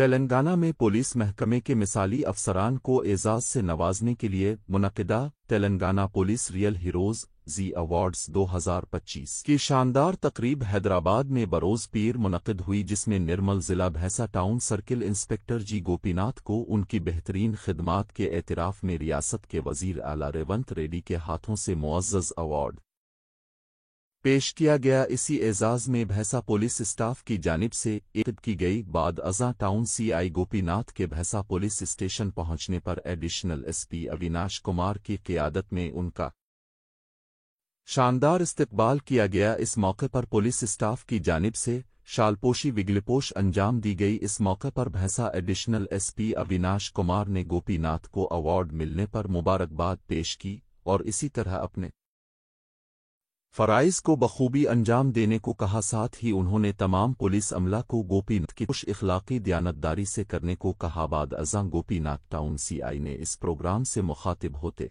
तेलंगाना में पुलिस महकमे के मिसाली अफसरान को एजाज से नवाजने के लिए मुनक़िदा तेलंगाना पुलिस रियल हीरोज़ जी अवार्ड्स 2025 की शानदार तकरीब हैदराबाद में बरोज़ पीर मुनक़िद हुई, जिसमें निर्मल ज़िला भैंसा टाउन सर्किल इंस्पेक्टर जी गोपीनाथ को उनकी बेहतरीन खिदमात के एतराफ़ में रियासत के वज़ीर आला रेवंत रेड्डी के हाथों से मुअज़्ज़ज़ अवार्ड पेश किया गया। इसी एजाज में भैंसा पुलिस स्टाफ की जानिब से इक़्तिदा की गई। बाद अज़ां टाउन सीआई गोपीनाथ के भैंसा पुलिस स्टेशन पहुंचने पर एडिशनल एसपी अविनाश कुमार की क़ियादत में उनका शानदार इस्तकबाल किया गया। इस मौके पर पुलिस स्टाफ की जानिब से शालपोशी विग्लिपोश अंजाम दी गई। इस मौके पर भैंसा एडिशनल एसपी अविनाश कुमार ने गोपीनाथ को अवार्ड मिलने पर मुबारकबाद पेश की और इसी तरह अपने फ़राइज़ को बखूबी अंजाम देने को कहा। साथ ही उन्होंने तमाम पुलिस अमला को गोपीनाथ की खुश इखलाक़ी दयानतदारी से करने को कहा। बाद अज़ां गोपीनाथ टाउन सीआई ने इस प्रोग्राम से मुखातिब होते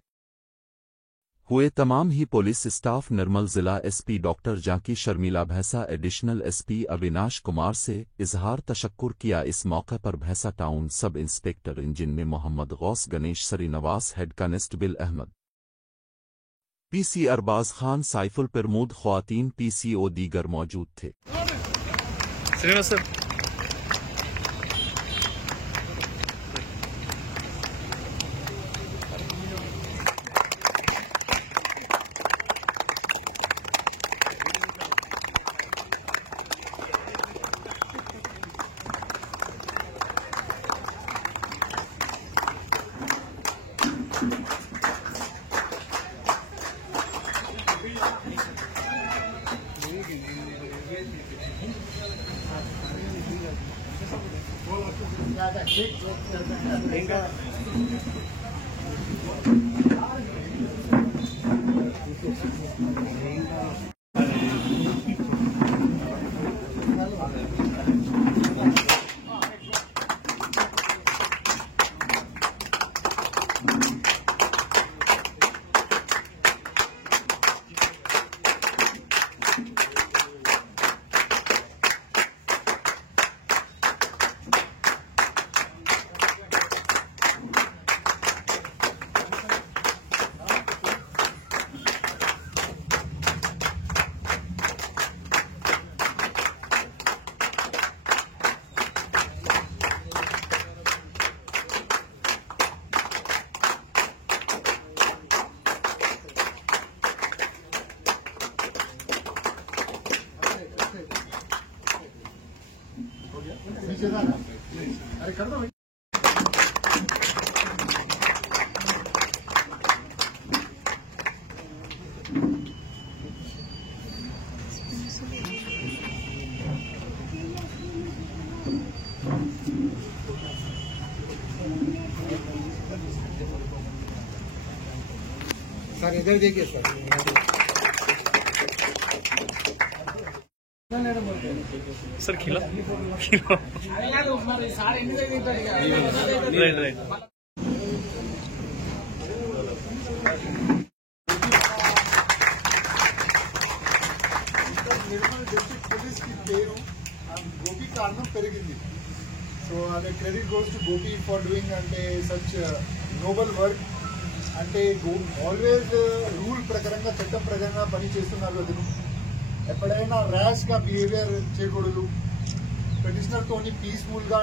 हुए तमाम ही पुलिस स्टाफ, निर्मल ज़िला एसपी डॉक्टर जाकी शर्मिला, भैंसा एडिशनल एसपी अविनाश कुमार से इजहार तशक्कुर किया। इस मौके पर भैंसा टाउन सब इंस्पेक्टर इंजन में Mohammed Ghaus, Ganesh Srinivas, head constable Ahmed, PC Arbaz Khan, Saiful Pramod, ख्वातीन पीसीओ दीगर मौजूद थे। अरे कर दो भाई। सर इधर देखिए सर खिला राइट నిర్మల్ డిస్ట్రిక్ట్ పోలీస్ కి పేరు గోపి కారణం పెరిగింది. సో అదే credit goes to Gopi for doing అంటే సచ్ నోబల్ వర్క్. అంటే ఆల్వేస్ రూల్ ప్రకారంగా, చట్టం ప్రకారంగా పని చేస్తున్నారు. అతను ఎప్పుడైనా ర్యాష్ గా బిహేవియర్ చేయకూడదు. పెటిషనర్ తోని పీస్ఫుల్ గా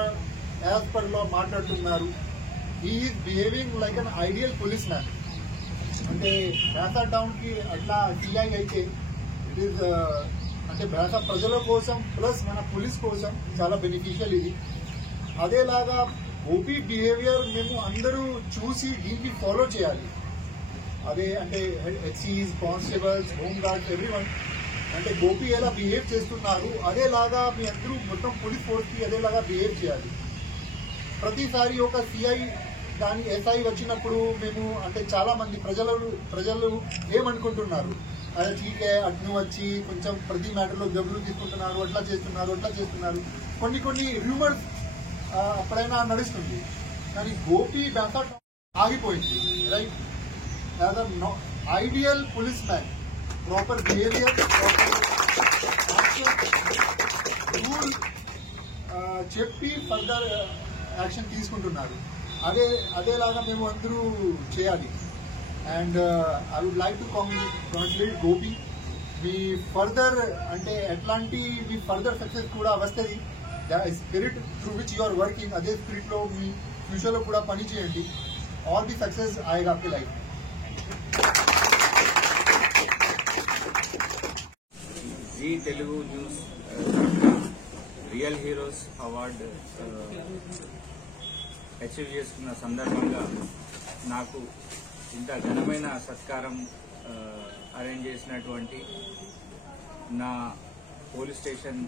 యాజ్ పర్ లా మాట్లాడుతున్నారు. He is behaving like an ideal police man. అంటే భైంసా టౌన్ కి అట్లా సిఐ అయితే ఇట్ ఈస్ అంటే భైంసా ప్రజల కోసం ప్లస్ మన పోలీస్ కోసం చాలా బెనిఫిషియల్ ఇది. అదేలాగా గోపి బిహేవియర్ మేము అందరూ చూసి దీనికి ఫాలో చేయాలి. అదే అంటే హెచ్సీస్, కానిస్టేబుల్స్, హోమ్ గార్డ్స్, ఎవ్రీవన్ అంటే గోపి ఎలా బిహేవ్ చేస్తున్నారు అదేలాగా మీ అందరూ మొత్తం పోలీస్ ఫోర్స్ కి అదేలాగా బిహేవ్ చేయాలి. ప్రతిసారి ఒక సిఐ దాని ఎస్ఐ వచ్చినప్పుడు మేము అంటే చాలా మంది ప్రజలు ఏమనుకుంటున్నారు, అదే ఠీకే అట్ను వచ్చి కొంచెం ప్రతి మ్యాటర్లో జబ్బులు తీసుకుంటున్నారు, అట్లా చేస్తున్నారు కొన్ని రూమర్స్ అప్పుడైనా నడుస్తుంది. కానీ గోపి భైంసా ఆగిపోయింది. Right, as a ideal police man, proper behaviour, rule చెప్పి ఫర్దర్ యాక్షన్ తీసుకుంటున్నారు. అదేలాగా మేము అందరూ చేయాలి. And I would like to congratulate Gopi. మీ ఫర్దర్ అంటే ఎట్లాంటి మీ ఫర్దర్ సక్సెస్ కూడా వస్తుంది. The spirit through which you are working, అదే స్పిరిట్ లో మీ ఫ్యూచర్ లో కూడా పని చేయండి. ఆల్ ది సక్సెస్ ఆయేగా आपके लाइफ में. Zee Telugu news real heroes award achieve చేసుకున్న సందర్భంగా నాకు ఇంత ఘనమైన సత్కారం అరేంజ్ చేసినటువంటి నా పోలీస్ స్టేషన్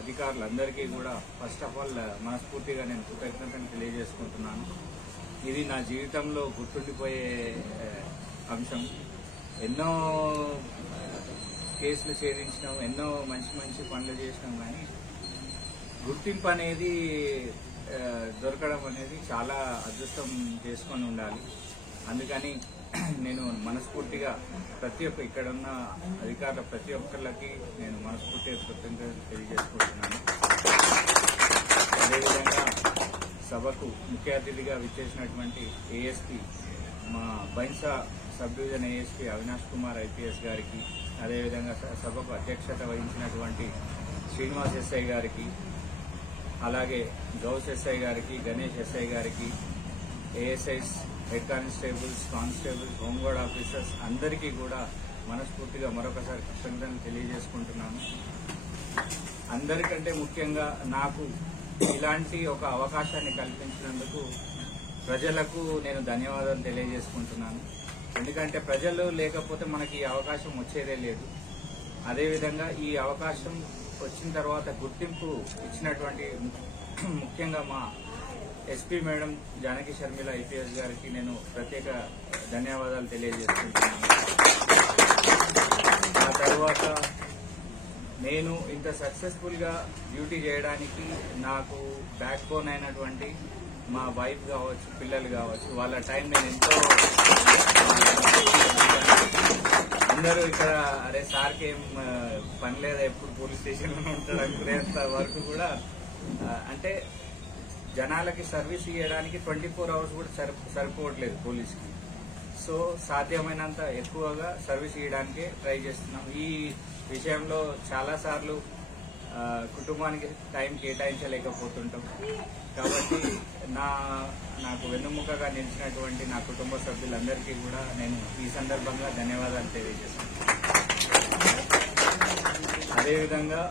అధికారులందరికీ కూడా ఫస్ట్ ఆఫ్ ఆల్ మనస్ఫూర్తిగా నేను కృతజ్ఞతను తెలియజేసుకుంటున్నాను. ఇది నా జీవితంలో గుర్తుండిపోయే అంశం. ఎన్నో కేసులు ఛేదించినాం, ఎన్నో మంచి మంచి పనులు చేసినాం, కానీ గుర్తింపు అనేది దొరకడం అనేది చాలా అదృష్టం చేసుకొని ఉండాలి. అందుకని నేను మనస్ఫూర్తిగా ఇక్కడ ఉన్న అధికారుల ప్రతి ఒక్కరికి నేను మనస్ఫూర్తిగా కృతజ్ఞతలు తెలియజేసుకుంటున్నాను. అదేవిధంగా సభకు ముఖ్య అతిథిగా విచ్చేసినటువంటి ఏఎస్పీ మా Bhainsa sub division ASP Avinash Kumar IPS గారికి, అదేవిధంగా సభకు అధ్యక్షత వహించినటువంటి శ్రీనివాస్ ఎస్ఐ గారికి, అలాగే గౌస్ ఎస్ఐ గారికి, గణేష్ ఎస్ఐ గారికి, ASIs, head constables, constables, home guard officers అందరికీ కూడా మనస్ఫూర్తిగా మరొకసారి కృతజ్ఞతలు తెలియజేసుకుంటున్నాను. అందరికంటే ముఖ్యంగా నాకు ఇలాంటి ఒక అవకాశాన్ని కల్పించినందుకు ప్రజలకు నేను ధన్యవాదాలు తెలియజేసుకుంటున్నాను. ఎందుకంటే ప్రజలు లేకపోతే మనకి ఈ అవకాశం వచ్చేదే లేదు. అదేవిధంగా ఈ అవకాశం వచ్చిన తర్వాత గుర్తింపు ఇచ్చినటువంటి ముఖ్యంగా మా SP madam Janaki Sharmila IPS గారికి నేను ప్రత్యేక ధన్యవాదాలు తెలియజేసుకుంటున్నాను. ఆ తర్వాత నేను ఇంత సక్సెస్ఫుల్ గా డ్యూటీ చేయడానికి నాకు బ్యాక్ బోన్ అయినటువంటి మా వైఫ్ కావచ్చు, పిల్లలు కావచ్చు, వాళ్ళ టైం నేను ఎంతో అందరూ ఇక్కడ అరే సార్కి ఏం పని లేదా, ఎప్పుడు పోలీస్ స్టేషన్లో ఉంటాడు అనుకునేంత వరకు కూడా అంటే జనాలకి సర్వీస్ ఇవ్వడానికి 24 hours కూడా సరిపోవట్లేదు పోలీస్కి. సో సాధ్యమైనంత ఎక్కువగా సర్వీస్ ఇవ్వడానికే ట్రై చేస్తున్నాం. ఈ విషయంలో చాలాసార్లు కుటుంబానికి టైం కేటాయించలేకపోతుంటాం. కాబట్టి నాకు వెన్నుముకగా నిలిచినటువంటి నా కుటుంబ సభ్యులందరికీ కూడా నేను ఈ సందర్భంగా ధన్యవాదాలు తెలియజేస్తున్నాను. అదేవిధంగా